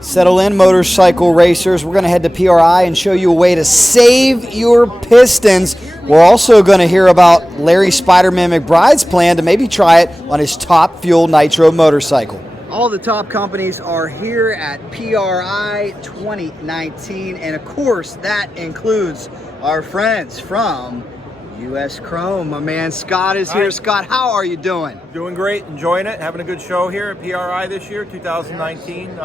Settle in, motorcycle racers. We're going to head to PRI and show you a way to save your pistons. We're also going to hear about Larry Spiderman McBride's plan to maybe try it on his top Fuel Nitro motorcycle. All the top companies are here at PRI 2019, and of course that includes our friends from US Chrome. My man Scott is here. Hi. Scott, how are you doing? Doing great, enjoying it, having a good show here at PRI this year, 2019.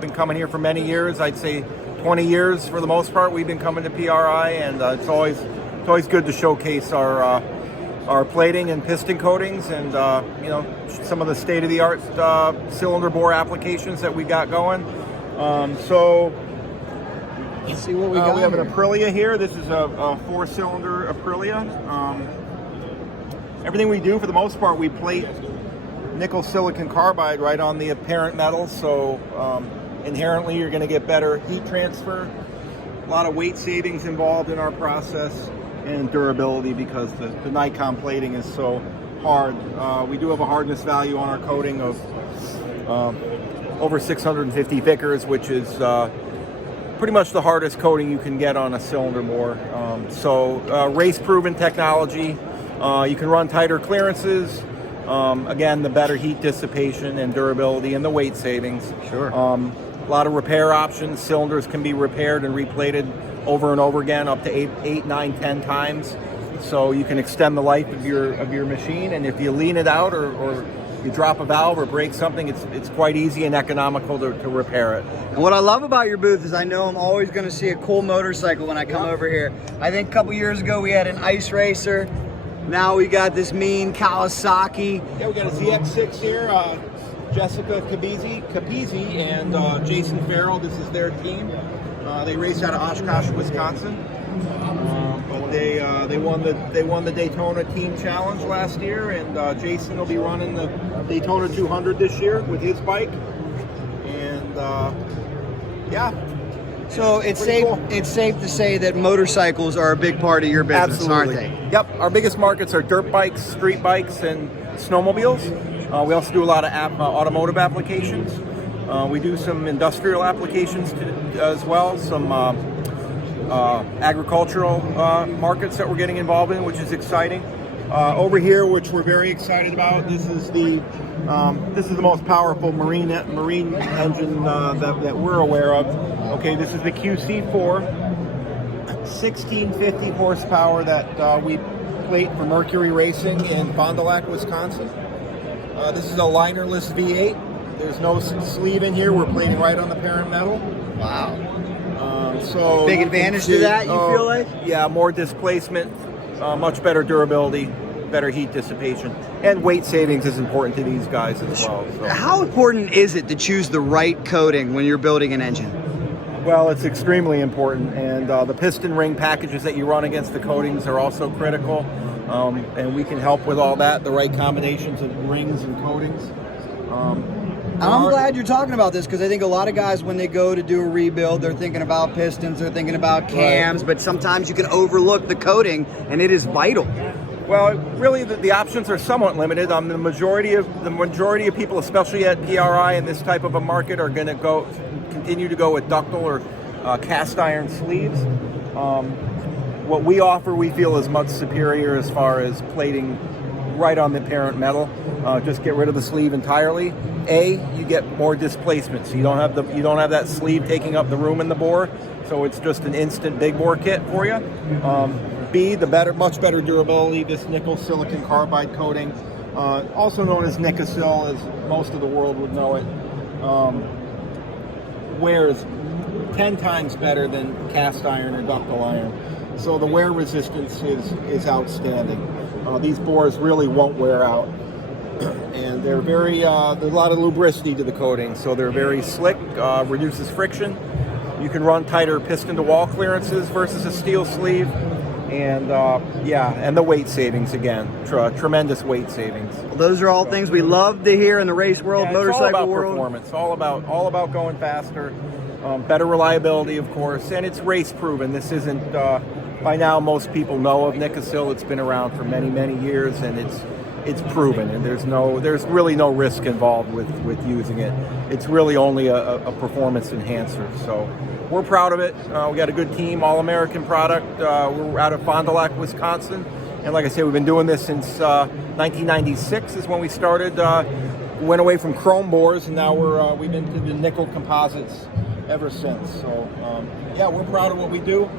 Been coming here for many years, I'd say 20 years for the most part. We've been coming to PRI, and it's always good to showcase our plating and piston coatings, and you know, some of the state-of-the-art cylinder bore applications that we got going. Let's see what we got. We have an Aprilia here. This is a four-cylinder Aprilia. Everything we do, for the most part, we plate nickel silicon carbide right on the apparent metal, so inherently you're going to get better heat transfer. A lot of weight savings involved in our process, and durability because the Nikon plating is so hard. We do have a hardness value on our coating of over 650 Vickers, which is pretty much the hardest coating you can get on a cylinder bore. Race-proven technology. You can run tighter clearances. Again, the better heat dissipation and durability and the weight savings. Sure. A lot of repair options. Cylinders can be repaired and replated over and over again, up to 8, 9, 10 times. So you can extend the life of your machine, and if you lean it out or you drop a valve or break something, it's quite easy and economical to repair it. And what I love about your booth is I know I'm always going to see a cool motorcycle when I come over here. I think a couple years ago we had an ice racer. Now we got this mean Kawasaki. Yeah, we got a ZX6 here. Jesse Capizzi and Jason Farrell. This is their team. They race out of Oshkosh, Wisconsin. But they won the Daytona Team Challenge last year, and Jason will be running the Daytona 200 this year with his bike. And yeah. So it's safe. Cool. It's safe to say that motorcycles are a big part of your business, Absolutely. aren't they? Yep. Our biggest markets are dirt bikes, street bikes, and snowmobiles. We also do a lot of automotive applications. We do some industrial applications as well. Some agricultural markets that we're getting involved in, which is exciting. Over here, which we're very excited about, this is the most powerful marine engine that we're aware of. Okay, this is the QC4, 1650 horsepower that we plate for Mercury Racing in Fond du Lac, Wisconsin. This is a linerless V8. There's no sleeve in here. We're plating right on the parent metal. Wow. So big advantage to that, you feel like? Yeah, more displacement, much better durability, better heat dissipation, and weight savings is important to these guys as well. So. How important is it to choose the right coating when you're building an engine? Well, it's extremely important, and the piston ring packages that you run against the coatings are also critical, and we can help with all that, the right combinations of rings and coatings. I'm glad you're talking about this, because I think a lot of guys, when they go to do a rebuild, they're thinking about pistons, they're thinking about cams, right. But sometimes you can overlook the coating, and it is vital. Well, really, the options are somewhat limited. The majority of people, especially at PRI in this type of a market, are going to continue to go with ductile or cast iron sleeves. What we offer, we feel, is much superior as far as plating right on the parent metal. Just get rid of the sleeve entirely. You get more displacement, so you don't have that sleeve taking up the room in the bore. So it's just an instant big bore kit for you. B, much better durability. This nickel silicon carbide coating, also known as Nicosil, as most of the world would know it, wears 10 times better than cast iron or ductile iron. So the wear resistance is outstanding. These bores really won't wear out. And they're very, there's a lot of lubricity to the coating, so they're very slick, reduces friction. You can run tighter piston to wall clearances versus a steel sleeve. And and the weight savings again, tremendous weight savings. Well, those are all things we love to hear in the race world, motorcycle world. Performance, all about going faster, better reliability, of course, and it's race proven. This isn't. By now, most people know of Nicosil. It's been around for many years, and it's proven, and there's really no risk involved with using it. It's really only a performance enhancer. So we're proud of it. We got a good team, all-American product. We're out of Fond du Lac, Wisconsin, and like I said, we've been doing this since 1996 is when we started. Went away from chrome bores, and now we've been to the nickel composites ever since. So yeah, we're proud of what we do.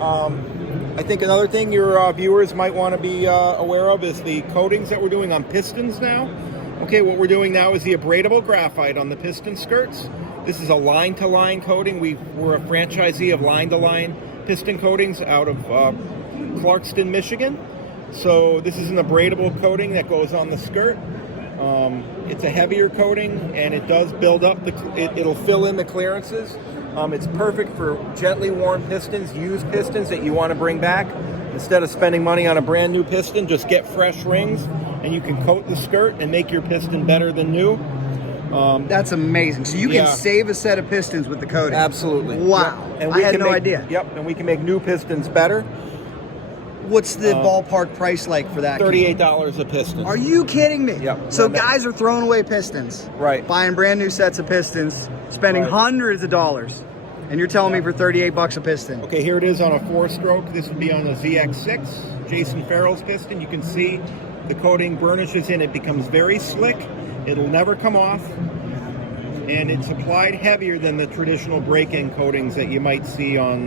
I think another thing your viewers might want to be aware of is the coatings that we're doing on pistons now. Okay, what we're doing now is the abradable graphite on the piston skirts. This is a line-to-line coating. We're a franchisee of line-to-line piston coatings out of Clarkston, Michigan. So this is an abradable coating that goes on the skirt. It's a heavier coating, and it does build up, it'll fill in the clearances. It's perfect for gently worn pistons, used pistons that you want to bring back. Instead of spending money on a brand new piston, just get fresh rings, and you can coat the skirt and make your piston better than new. That's amazing. So you can save a set of pistons with the coating. Absolutely. Wow. Yep. And I had no idea. Yep, and we can make new pistons better. What's the ballpark price like for that? $38 a piston. Are you kidding me? Yep. So guys are throwing away pistons. Right. Buying brand new sets of pistons, spending hundreds of dollars. And you're telling me for 38 bucks a piston. Okay, here it is on a 4-stroke. This would be on a ZX6, Jason Farrell's piston. You can see the coating burnishes in. It becomes very slick. It'll never come off. And it's applied heavier than the traditional break-in coatings that you might see on,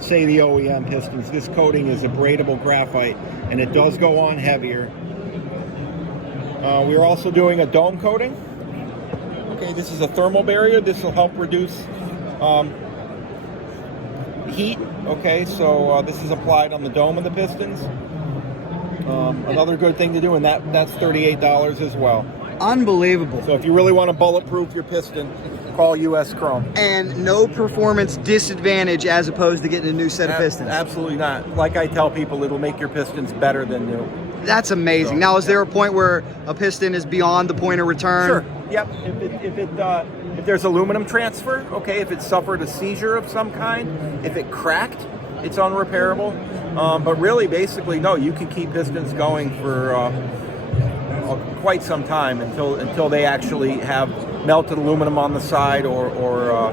say, the OEM pistons. This coating is abradable graphite, and it does go on heavier. We're also doing a dome coating. Okay, this is a thermal barrier. This will help reduce heat. Okay, so this is applied on the dome of the pistons. Another good thing to do, and that's $38 as well. Unbelievable. So if you really want to bulletproof your piston, call US Chrome. And no performance disadvantage as opposed to getting a new set of pistons. Absolutely not. Like I tell people, it'll make your pistons better than new. That's amazing. So, now, is there a point where a piston is beyond the point of return? Sure. Yep. If there's aluminum transfer, okay. If it suffered a seizure of some kind, if it cracked, it's unrepairable. But really, basically, no. You can keep pistons going for quite some time until they actually have melted aluminum on the side or a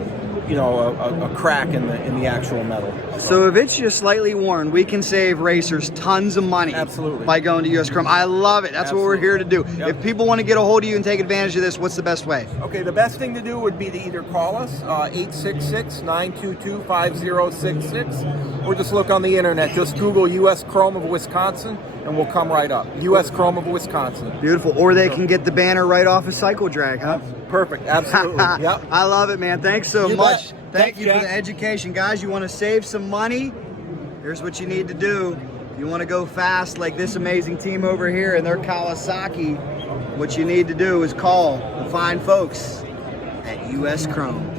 crack in the actual metal. So if it's just slightly worn, we can save racers tons of money. Absolutely. By going to US Chrome. I love it. That's Absolutely. What we're here to do. Yep. If people want to get a hold of you and take advantage of this, what's the best way? Okay, the best thing to do would be to either call us 866-922-5066 or just look on the internet. Just Google US Chrome of Wisconsin and we'll come right up. US Chrome of Wisconsin. Beautiful. Or they can get the banner right off of Cycle Drag, huh? Perfect. Absolutely. Yep. I love it, man. Thanks so much. Bet. Thank Thanks, you Jack. for the education. Guys, you want to save some money? Here's what you need to do. You want to go fast like this amazing team over here and their Kawasaki. What you need to do is call the fine folks at US Chrome.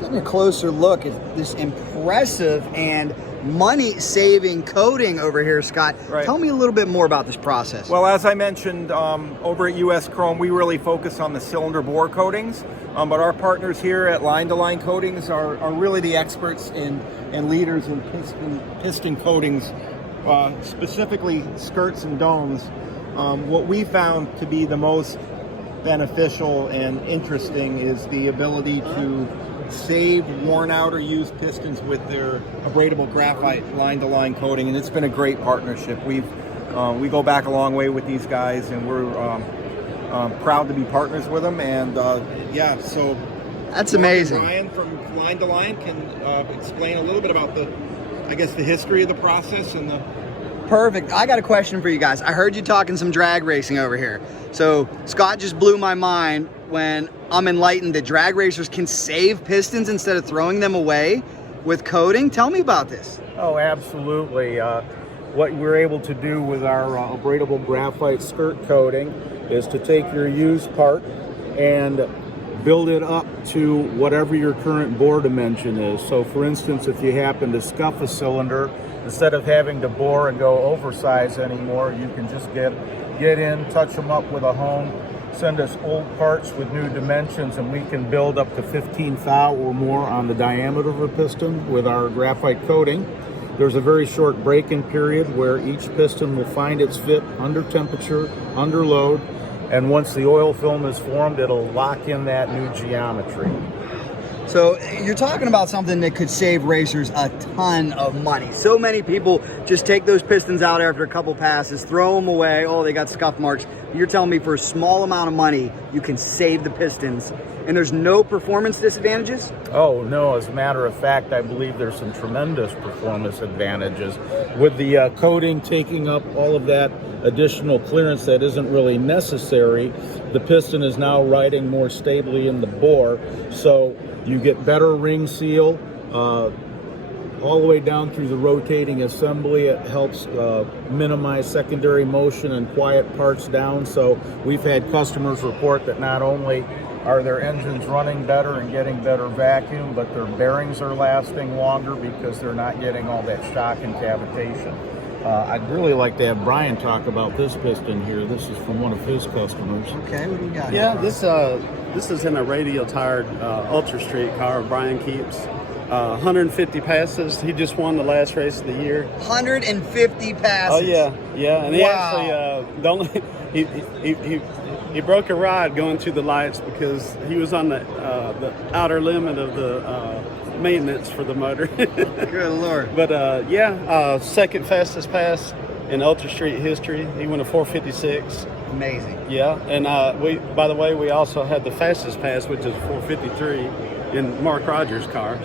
Getting a closer look at this impressive and money-saving coating over here, Scott. Right. Tell me a little bit more about this process. Well, as I mentioned, over at US Chrome, we really focus on the cylinder bore coatings, but our partners here at Line to Line Coatings are really the experts and leaders in piston coatings, specifically skirts and domes. What we found to be the most beneficial and interesting is the ability to save worn out or used pistons with their abradable graphite line-to-line coating, and it's been a great partnership. We go back a long way with these guys, and we're proud to be partners with them. And so that's amazing. Ryan from Line to Line can explain a little bit about the history of the process and the. Perfect. I got a question for you guys. I heard you talking some drag racing over here. So Scott just blew my mind when I'm enlightened that drag racers can save pistons instead of throwing them away with coating. Tell me about this. Oh, absolutely. What we're able to do with our abradable graphite skirt coating is to take your used part and build it up to whatever your current bore dimension is. So for instance, if you happen to scuff a cylinder, instead of having to bore and go oversize anymore, you can just get in, touch them up with a hone, send us old parts with new dimensions, and we can build up to 15 thou or more on the diameter of a piston with our graphite coating. There's a very short break-in period where each piston will find its fit under temperature, under load, and once the oil film is formed, it'll lock in that new geometry. So you're talking about something that could save racers a ton of money. So many people just take those pistons out after a couple passes, throw them away. Oh, they got scuff marks. You're telling me for a small amount of money, you can save the pistons, and there's no performance disadvantages? Oh, no. As a matter of fact, I believe there's some tremendous performance advantages. With the coating taking up all of that additional clearance that isn't really necessary, the piston is now riding more stably in the bore. So you get better ring seal all the way down through the rotating assembly. It helps minimize secondary motion and quiet parts down. So we've had customers report that not only are their engines running better and getting better vacuum, but their bearings are lasting longer because they're not getting all that shock and cavitation. I'd really like to have Brian talk about this piston here. This is from one of his customers. Okay, what do we got? Yeah, this is in a radial tired Ultra Street car Brian keeps. 150 passes. He just won the last race of the year. 150 passes. Oh yeah, yeah. And he Wow. actually he broke a rod going through the lights because he was on the outer limit of the maintenance for the motor. Good Lord. But second fastest pass in Ultra Street history. He went a 456. Amazing. Yeah, and by the way, we also had the fastest pass, which is 453 in Mark Rogers' car.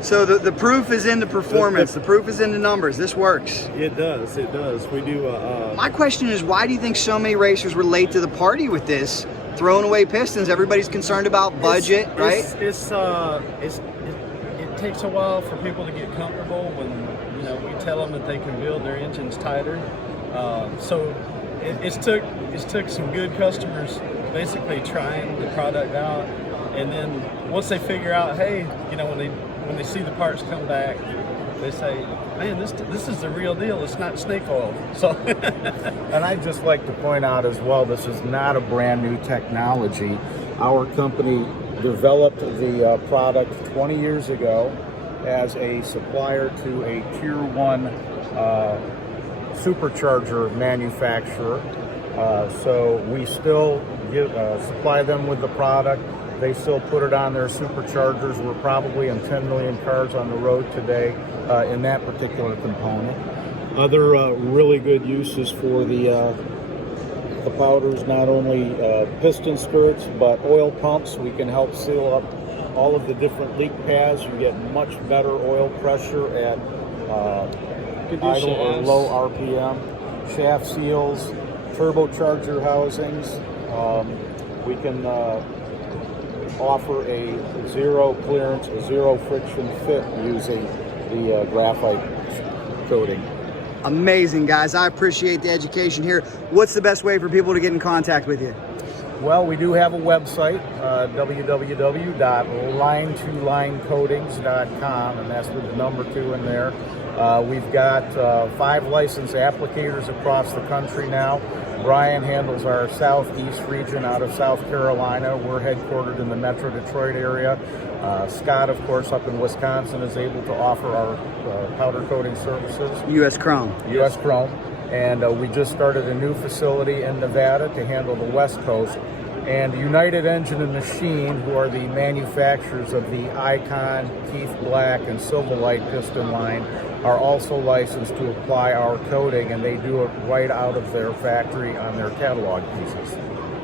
So the proof is in the performance. The proof is in the numbers. This works. It does. It does. We do. My question is, why do you think so many racers were late to the party with this? Throwing away pistons. Everybody's concerned about budget, right? It takes a while for people to get comfortable when we tell them that they can build their engines tighter. So it's took some good customers basically trying the product out, and then once they figure out, hey, when they see the parts come back, they say, man, this is the real deal. It's not snake oil. So, and I'd just like to point out as well, this is not a brand new technology. Our company developed the product 20 years ago as a supplier to a Tier 1 supercharger manufacturer. So we still supply them with the product. They still put it on their superchargers. We're probably in 10 million cars on the road today in that particular component. Other really good uses for the powders, not only piston skirts, but oil pumps. We can help seal up all of the different leak paths. You get much better oil pressure at idle or low RPM. Shaft seals, turbocharger housings. We can offer a zero clearance, a zero friction fit using the graphite coating. Amazing, guys. I appreciate the education here. What's the best way for people to get in contact with you? Well, we do have a website, www.line2linecoatings.com, and that's with the number 2 in there. We've got 5 licensed applicators across the country now. Brian handles our southeast region out of South Carolina. We're headquartered in the Metro Detroit area. Scott, of course, up in Wisconsin is able to offer our powder coating services. U.S. Chrome. U.S. Chrome. And we just started a new facility in Nevada to handle the West Coast. And United Engine and Machine, who are the manufacturers of the Icon, Keith Black, and Silverlight piston line, are also licensed to apply our coating, and they do it right out of their factory on their catalog pieces.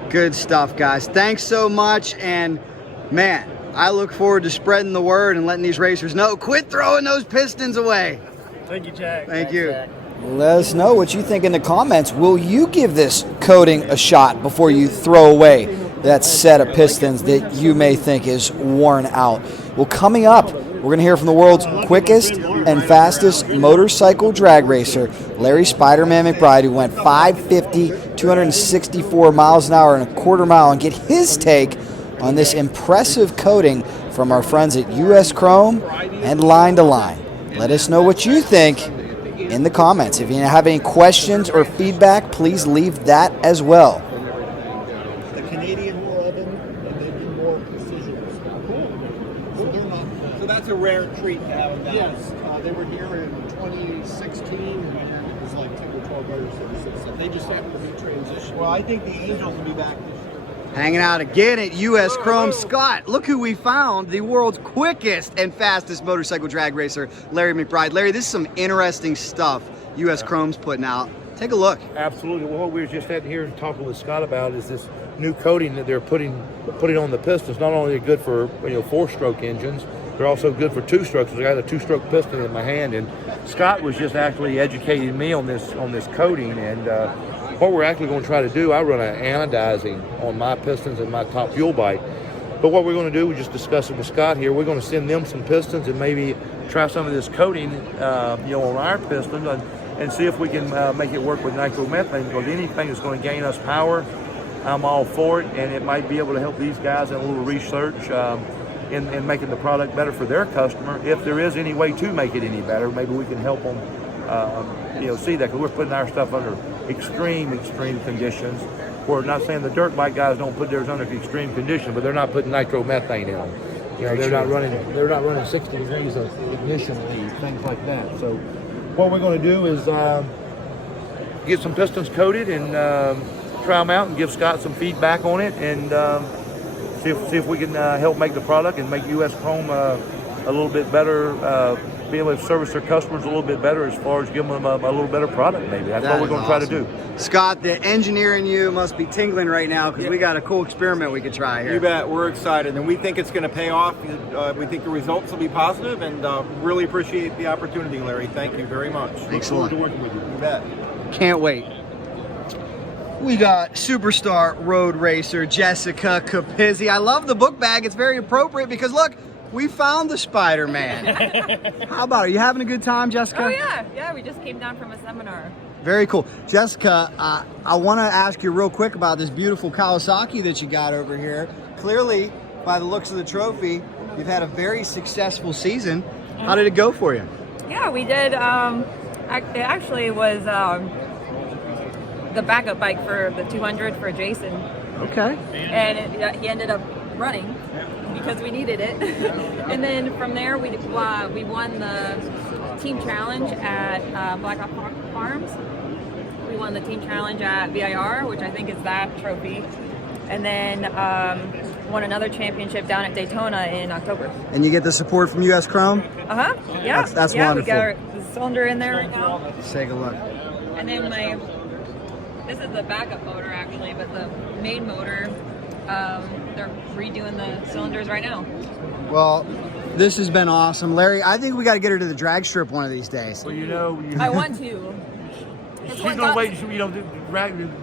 Good stuff, guys. Thanks so much, and man, I look forward to spreading the word and letting these racers know, quit throwing those pistons away. thank you, Jack. Thank you. Jack. Let us know what you think in the comments. Will you give this coating a shot before you throw away that set of pistons that you may think is worn out? Well, coming up, we're going to hear from the world's quickest and fastest motorcycle drag racer, Larry Spiderman McBride, who went 550, 264 miles an hour in a quarter mile, and get his take on this impressive coating from our friends at US Chrome and Line to Line. Let us know what you think in the comments. If you have any questions or feedback, please leave that as well. The Canadian oven, and they do more precision. So they're not. So that's a rare treat to have them down. Yes, they were here in 2016, and it was like 10 or 12 years since. So they just happened to be transitioning. Well, I think the Angels will be back this year. Hanging out again at US Chrome. Scott, look who we found, the world's quickest and fastest motorcycle drag racer, Larry McBride. Larry, this is some interesting stuff US Chrome's putting out. Take a look. Absolutely. Well, what we were just sitting here talking with Scott about is this new coating that they're putting on the pistons. Not only are they good for 4-stroke engines, they're also good for 2-strokes. I got a 2-stroke piston in my hand, and Scott was just actually educating me on this coating. And what we're actually going to try to do, I run an anodizing on my pistons and my top fuel bike. But what we're going to do, we just discussed it with Scott here. We're going to send them some pistons and maybe try some of this coating, on our pistons and see if we can make it work with nitromethane. Because anything that's going to gain us power, I'm all for it, and it might be able to help these guys in a little research in making the product better for their customer. If there is any way to make it any better, maybe we can help them, see that, because we're putting our stuff under extreme conditions. We're not saying the dirt bike guys don't put theirs under extreme conditions, but they're not putting nitromethane in them. They're not running 60 degrees of ignition lead, things like that. So what we're going to do is get some pistons coated and try them out and give Scott some feedback on it, and see if we can help make the product and make US Chrome a little bit better, be able to service their customers a little bit better as far as giving them a little better product maybe. That's what we're going to try to do. Scott, the engineer in you must be tingling right now because we got a cool experiment we could try here. You bet. We're excited, and we think it's going to pay off. We think the results will be positive, and really appreciate the opportunity, Larry. Thank you very much. Thanks a lot. Look forward to working with you. You bet. Can't wait. We got superstar road racer Jessica Capizzi. I love the book bag. It's very appropriate because look, we found the Spiderman. How about it? Are you having a good time, Jessica? Oh yeah, we just came down from a seminar. Very cool. Jessica, I want to ask you real quick about this beautiful Kawasaki that you got over here. Clearly, by the looks of the trophy, you've had a very successful season. How did it go for you? Yeah, we did. It actually was the backup bike for the 200 for Jason. Okay. And he ended up running because we needed it. And then from there, we won the team challenge at Black Hawk Farms. We won the team challenge at VIR, which I think is that trophy. And then won another championship down at Daytona in October. And you get the support from US Chrome? Uh-huh, yeah. That's yeah, wonderful. We got the cylinder in there right now. Let's take a look. And then this is the backup motor actually, but the main motor, they're redoing the cylinders right now. Well, this has been awesome. Larry, I think we got to get her to the drag strip one of these days. Well, I want to. she's gonna wait.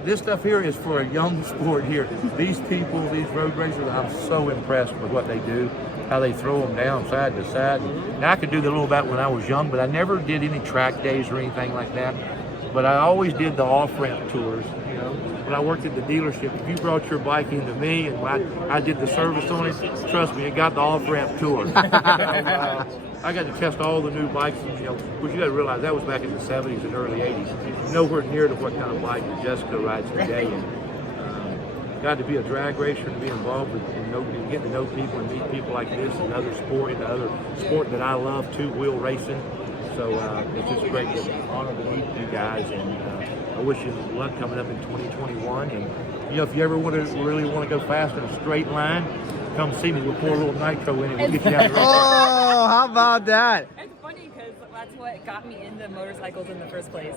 This stuff here is for a young sport here. These people, these road racers, I'm so impressed with what they do, how they throw them down side to side. Now I could do that a little bit when I was young, but I never did any track days or anything like that. But I always did the off-ramp tours. When I worked at the dealership, if you brought your bike into me and I did the service on it, trust me, it got the off-ramp tour. I got to test all the new bikes, which you got to realize that was back in the 70s and early 80s. Nowhere near to what kind of bike that Jessica rides today. And got to be a drag racer and be involved with and getting to know people and meet people like this and other sport that I love, two-wheel racing. So it's just a great honor to meet you guys, and I wish you luck coming up in 2021. And if you ever really want to go fast in a straight line, come see me. We'll pour a little nitro in it. We'll get you out of the Oh, how about that? It's funny because that's what got me into motorcycles in the first place.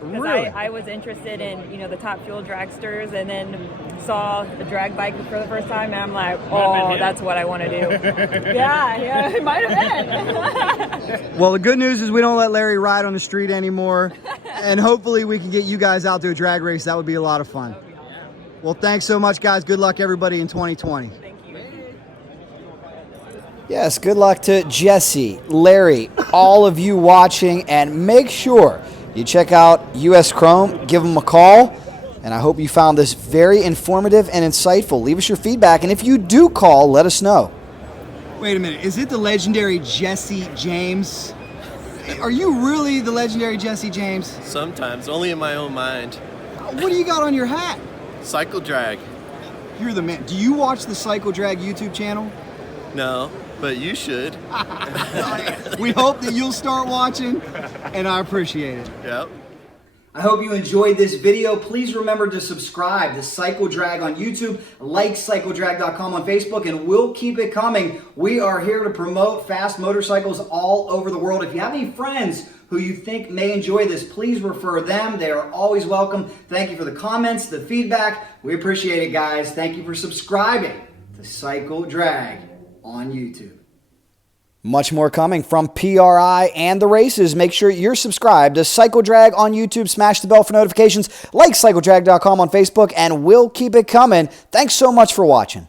Because Really? I was interested in the top fuel dragsters, and then saw the drag bike for the first time, and I'm like, oh, that's what I want to do. yeah, it might have been. Well, the good news is we don't let Larry ride on the street anymore, and hopefully we can get you guys out to a drag race. That would be a lot of fun. Well, thanks so much, guys. Good luck, everybody, in 2020. Thank you. Yes, good luck to Jesse, Larry, all of you watching, and make sure you check out US Chrome, give them a call, and I hope you found this very informative and insightful. Leave us your feedback, and if you do call, let us know. Wait a minute, is it the legendary Jesse James? Are you really the legendary Jesse James? Sometimes, only in my own mind. What do you got on your hat? Cycle drag. You're the man. Do you watch the Cycle Drag YouTube channel? No, but you should. We hope that you'll start watching, and I appreciate it. Yep. I hope you enjoyed this video. Please remember to subscribe to Cycle Drag on YouTube, like cycledrag.com on Facebook, and we'll keep it coming. We are here to promote fast motorcycles all over the world. If you have any friends who you think may enjoy this, please refer them. They are always welcome. Thank you for the comments, the feedback. We appreciate it, guys. Thank you for subscribing to Cycle Drag on YouTube. Much more coming from PRI and the races. Make sure you're subscribed to Cycle Drag on YouTube. Smash the bell for notifications. Like cycledrag.com on Facebook, and we'll keep it coming. Thanks so much for watching.